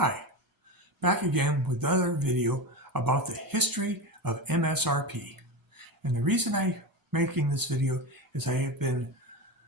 Hi, back again with another video about the history of MSRP. And the reason I'm making this video is I have been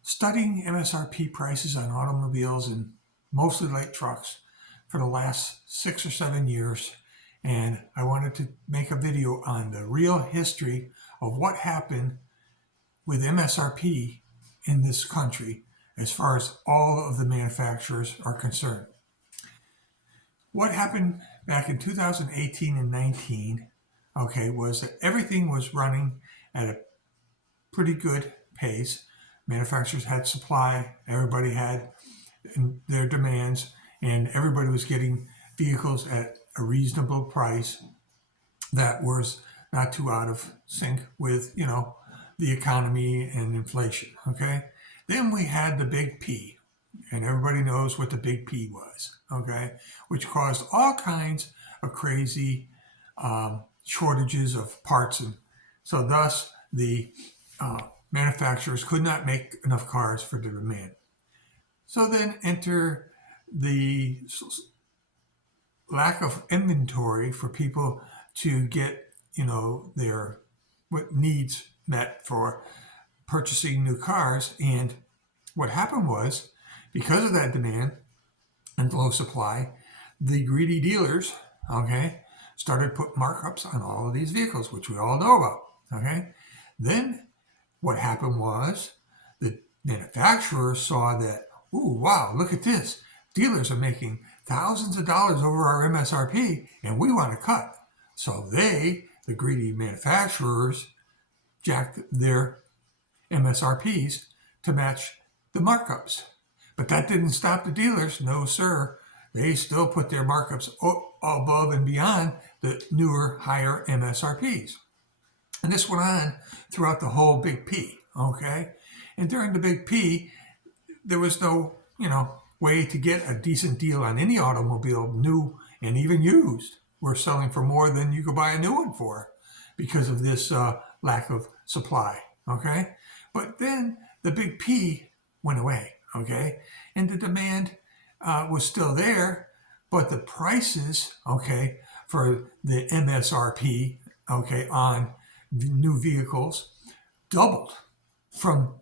studying MSRP prices on automobiles and mostly light trucks for the last 6 or 7 years. And I wanted to make a video on the real history of what happened with MSRP in this country as far as all of the manufacturers are concerned. What happened back in 2018 and 19, was that everything was running at a pretty good pace. Manufacturers had supply, everybody had their demands, and everybody was getting vehicles at a reasonable price that was not too out of sync with, the economy and inflation, okay? Then we had the big P, and everybody knows what the big P was, okay, which caused all kinds of crazy shortages of parts, and so thus the manufacturers could not make enough cars for the demand. So then enter the lack of inventory for people to get, their what needs met for purchasing new cars. And what happened was, because of that demand and low supply, the greedy dealers, started putting markups on all of these vehicles, which we all know about, Then what happened was the manufacturers saw that, ooh, wow, look at this. Dealers are making thousands of dollars over our MSRP, and we want to cut. So they, the greedy manufacturers, jacked their MSRPs to match the markups. But that didn't stop the dealers. No, sir. They still put their markups above and beyond the newer, higher MSRPs. And this went on throughout the whole Big P, And during the Big P, there was no, way to get a decent deal on any automobile, new and even used. We're selling for more than you could buy a new one for because of this lack of supply, But then the Big P went away, And the demand was still there, but the prices, for the MSRP, on new vehicles doubled from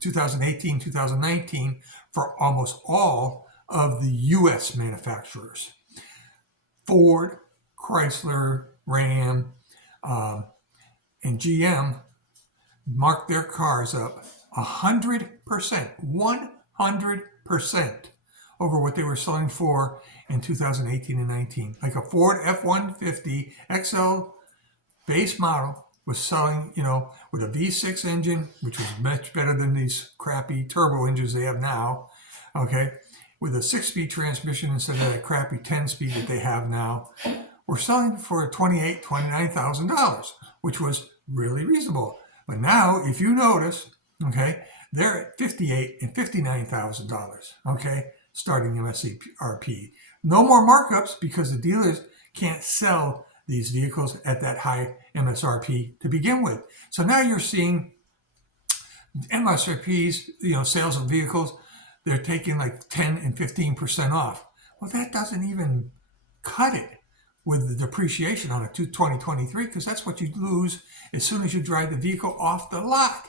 2018, 2019 for almost all of the U.S. manufacturers. Ford, Chrysler, Ram, and GM marked their cars up 100%, 100% over what they were selling for in 2018 and 19. Like a Ford F-150 XL base model was selling, with a V6 engine, which was much better than these crappy turbo engines they have now, with a 6-speed transmission instead of that crappy 10-speed that they have now. We're selling for $28,000, $29,000, which was really reasonable. But now, if you notice, they're at $58,000 and $59,000, starting MSRP. No more markups because the dealers can't sell these vehicles at that high MSRP to begin with. So now you're seeing MSRPs, sales of vehicles, they're taking like 10 and 15% off. Well, that doesn't even cut it with the depreciation on a 2023, because that's what you lose as soon as you drive the vehicle off the lot.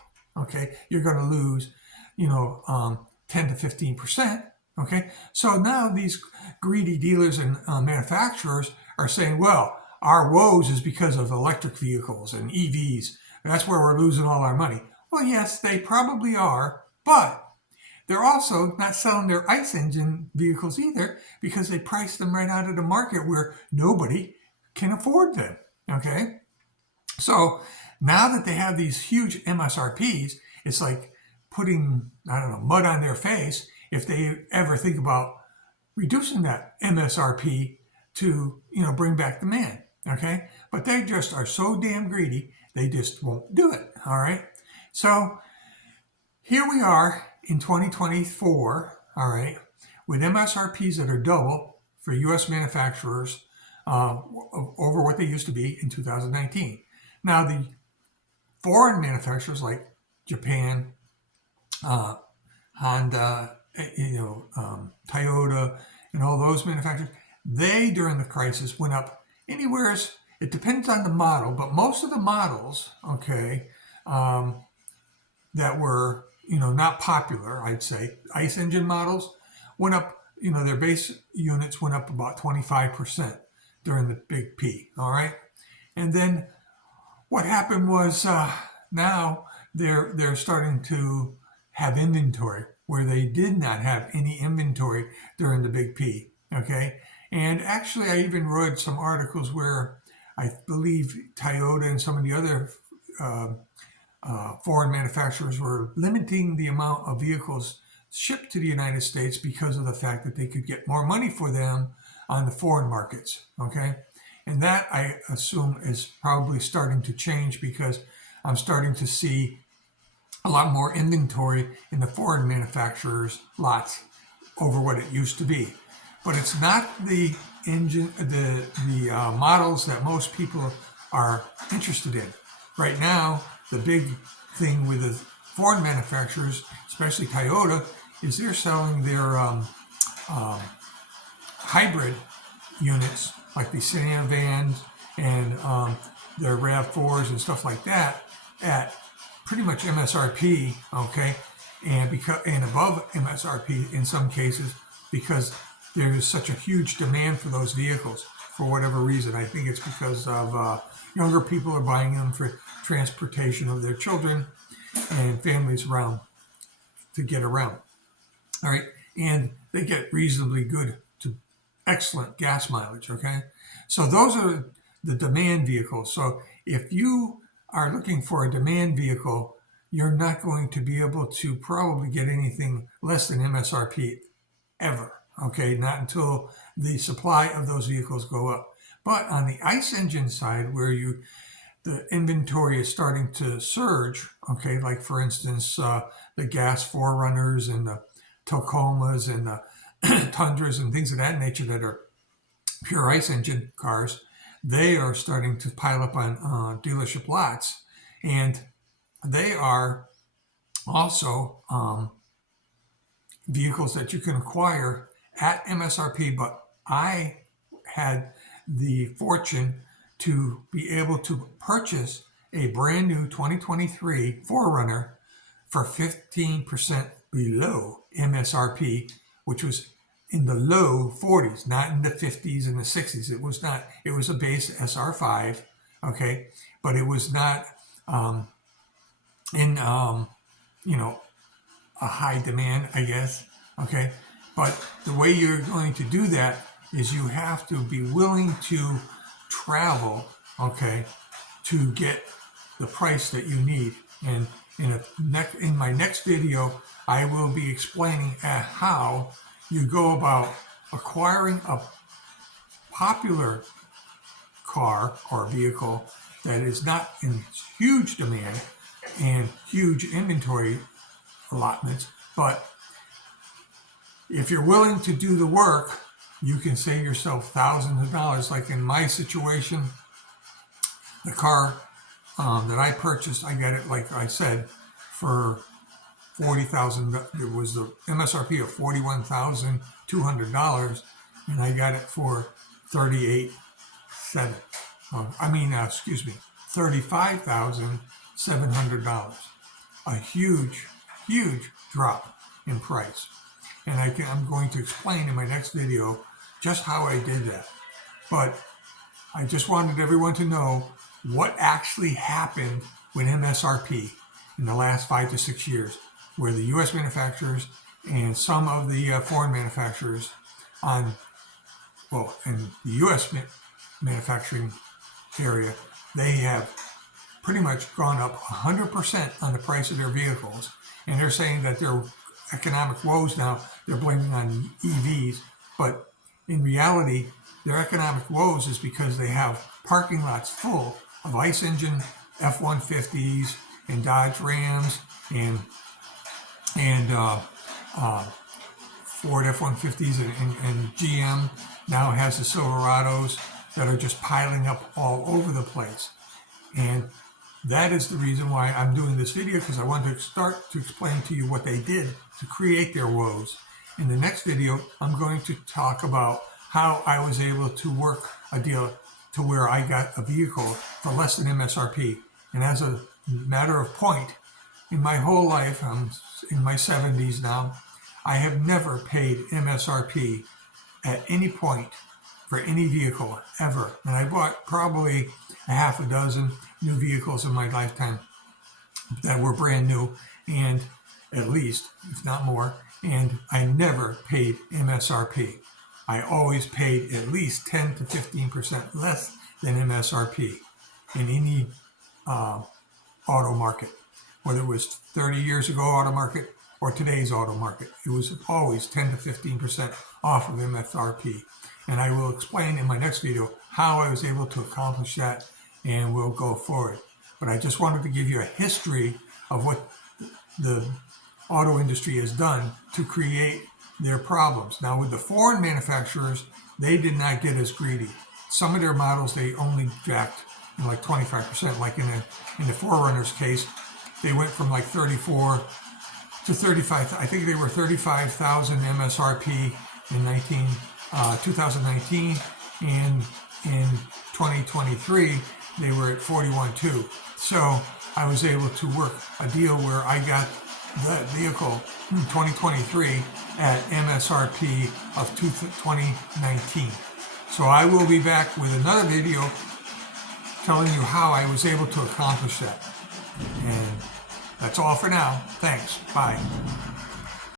You're going to lose, 10 to 15%. So now these greedy dealers and manufacturers are saying, well, our woes is because of electric vehicles and EVs. That's where we're losing all our money. Well, yes, they probably are, but they're also not selling their ICE engine vehicles either because they price them right out of the market where nobody can afford them, So now that they have these huge MSRPs, it's like putting, mud on their face if they ever think about reducing that MSRP to, bring back demand, But they just are so damn greedy, they just won't do it, all right? So here we are in 2024, with MSRPs that are double for U.S. manufacturers over what they used to be in 2019. Now, the foreign manufacturers like Japan, Honda, Toyota, and all those manufacturers, they during the crisis went up anywhere. It depends on the model, but most of the models, okay, that were, not popular, I'd say, ICE engine models went up, their base units went up about 25% during the big P, all right? And then what happened was now they're starting to have inventory where they did not have any inventory during the big P, okay? And actually, I even read some articles where I believe Toyota and some of the other foreign manufacturers were limiting the amount of vehicles shipped to the United States because of the fact that they could get more money for them on the foreign markets, okay? And that, I assume, is probably starting to change because I'm starting to see a lot more inventory in the foreign manufacturers' lots over what it used to be. But it's not the engine, the models that most people are interested in. Right now, the big thing with the foreign manufacturers, especially Toyota, is they're selling their hybrid units, like the sedan vans and their RAV4s and stuff like that, at pretty much MSRP, okay, and above MSRP in some cases, because there is such a huge demand for those vehicles for whatever reason. I think it's because of younger people are buying them for transportation of their children and families around to get around. All right, and they get reasonably good to excellent gas mileage, okay? So those are the demand vehicles. So if you are looking for a demand vehicle, you're not going to be able to probably get anything less than MSRP ever, okay? Not until the supply of those vehicles go up. But on the ICE engine side, where the inventory is starting to surge, okay, like for instance, the gas Forerunners and the Tacomas and the Tundras and things of that nature that are pure ICE engine cars, they are starting to pile up on dealership lots, and they are also vehicles that you can acquire at MSRP. But I had the fortune to be able to purchase a brand new 2023 Forerunner for 15% below MSRP, which was in the low 40s, not in the 50s and the 60s. It was not. It was a base SR5, okay, but it was not in a high demand, I guess, okay. But the way you're going to do that is you have to be willing to travel, okay, to get the price that you need. And in my next video, I will be explaining how you go about acquiring a popular car or vehicle that is not in huge demand and huge inventory allotments, but if you're willing to do the work, you can save yourself thousands of dollars. Like in my situation, the car that I purchased, I got it, like I said, for $40,000. It was the MSRP of $41,200, and I got it for $35,700. A huge, huge drop in price. And I'm going to explain in my next video just how I did that. But I just wanted everyone to know what actually happened with MSRP in the last 5 to 6 years, where the U.S. manufacturers and some of the foreign manufacturers in the U.S. manufacturing area, they have pretty much gone up 100% on the price of their vehicles. And they're saying that their economic woes now, they're blaming on EVs. But in reality, their economic woes is because they have parking lots full of ICE engine F-150s and Dodge Rams and Ford F-150s and GM now has the Silverados that are just piling up all over the place. And that is the reason why I'm doing this video, because I wanted to start to explain to you what they did to create their woes In the next video, I'm going to talk about how I was able to work a deal to where I got a vehicle for less than MSRP. And as a matter of point, in my whole life, I'm in my 70s now, I have never paid MSRP at any point for any vehicle ever. And I bought probably a half a dozen new vehicles in my lifetime that were brand new, and at least, if not more, and I never paid MSRP. I always paid at least 10 to 15% less than MSRP in any auto market, whether it was 30 years ago auto market or today's auto market. It was always 10 to 15% off of MSRP. And I will explain in my next video how I was able to accomplish that, and we'll go forward. But I just wanted to give you a history of what the auto industry has done to create their problems. Now with the foreign manufacturers, they did not get as greedy. Some of their models, they only jacked like 25%, like in the 4Runner's case, they went from like 34 to 35. I think they were 35,000 MSRP in 2019, and in 2023 they were at 41.2. So I was able to work a deal where I got that vehicle in 2023 at MSRP of 2019. So I will be back with another video telling you how I was able to accomplish that. And that's all for now. Thanks. Bye.